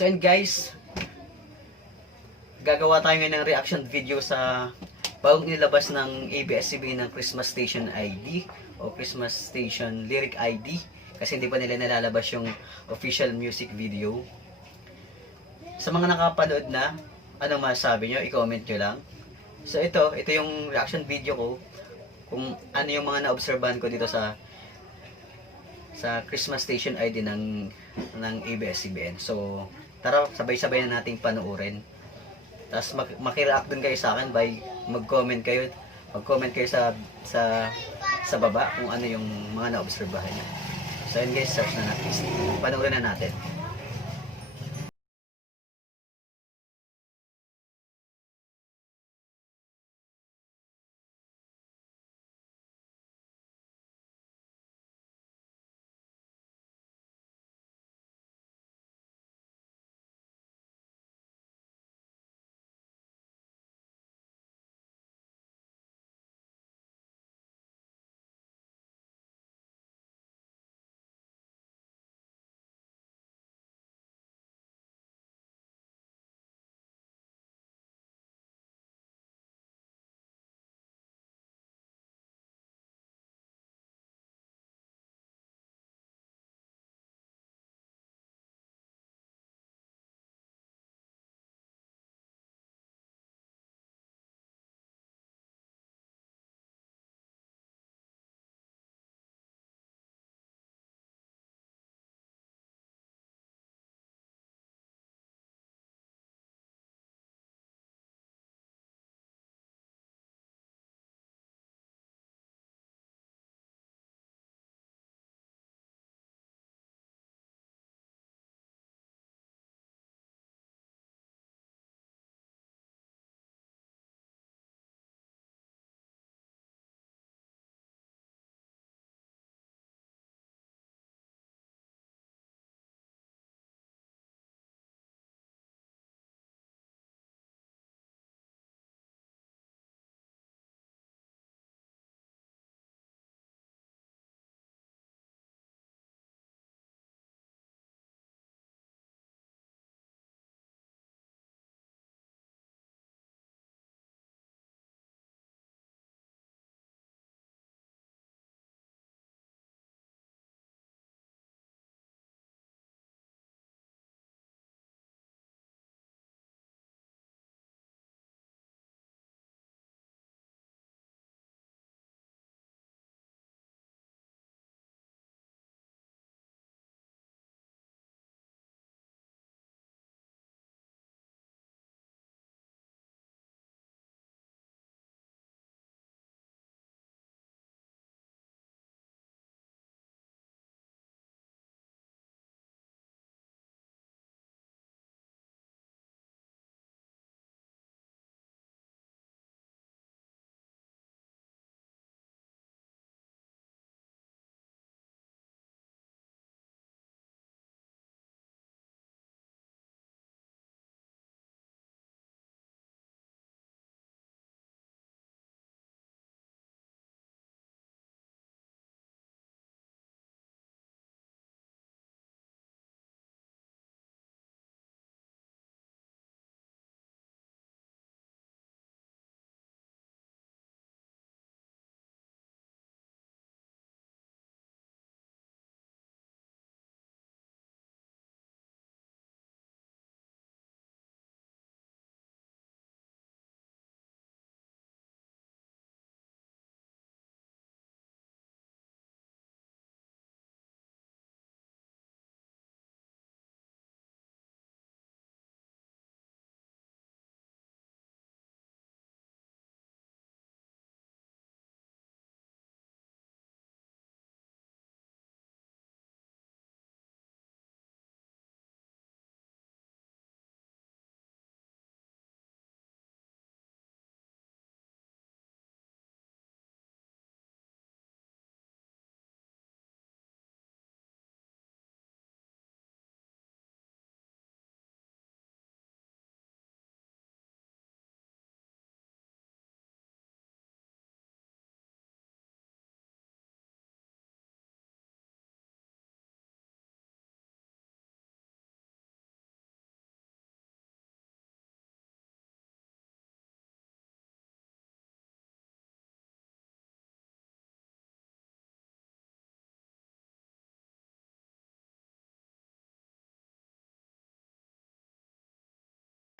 So and guys, gagawa tayo ngayon ng reaction video sa bagong nilabas ng ABS-CBN ng Christmas Station ID o Christmas Station Lyric ID kasi hindi pa nila nalalabas yung official music video. Sa mga nakapanood na, anong masasabi nyo? I-comment nyo lang. So ito yung reaction video ko kung ano yung mga na-obserbahan ko dito sa Christmas Station ID ng ABS-CBN. So tara, sabay-sabay na nating panoorin. Tapos maki-react din kayo sa akin by mag-comment kayo. Mag-comment kayo sa baba kung ano yung mga na-obserbahan nyo. So yun guys, search na natin. Panoorin na natin.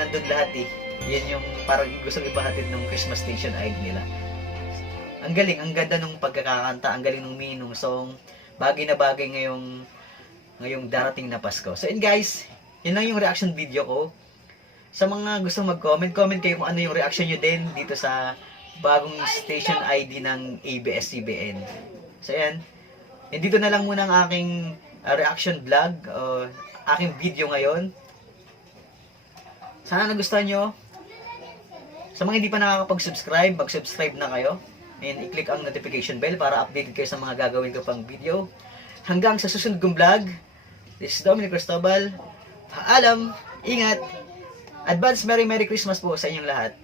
nandun lahat eh. Yan yung parang gustong ipahatid ng Christmas Station ID nila. Ang galing, ang ganda ng pagkakakanta, ang galing ng meaning ng song. Bagay na bagay ngayong darating na Pasko. So yun guys, yun lang yung reaction video ko. Sa mga gustong mag-comment, comment kayo kung ano yung reaction nyo din dito sa bagong station ID ng ABS-CBN. So yan, dito na lang muna ang aking reaction vlog, aking video ngayon. Sana nagustuhan nyo. Sa mga hindi pa nakakapag-subscribe, mag-subscribe na kayo. And i-click ang notification bell para updated kayo sa mga gagawin ko pang video. Hanggang sa susunod kong vlog, this is Dominic Cristobal. Paalam, ingat, advance Merry Christmas po sa inyong lahat.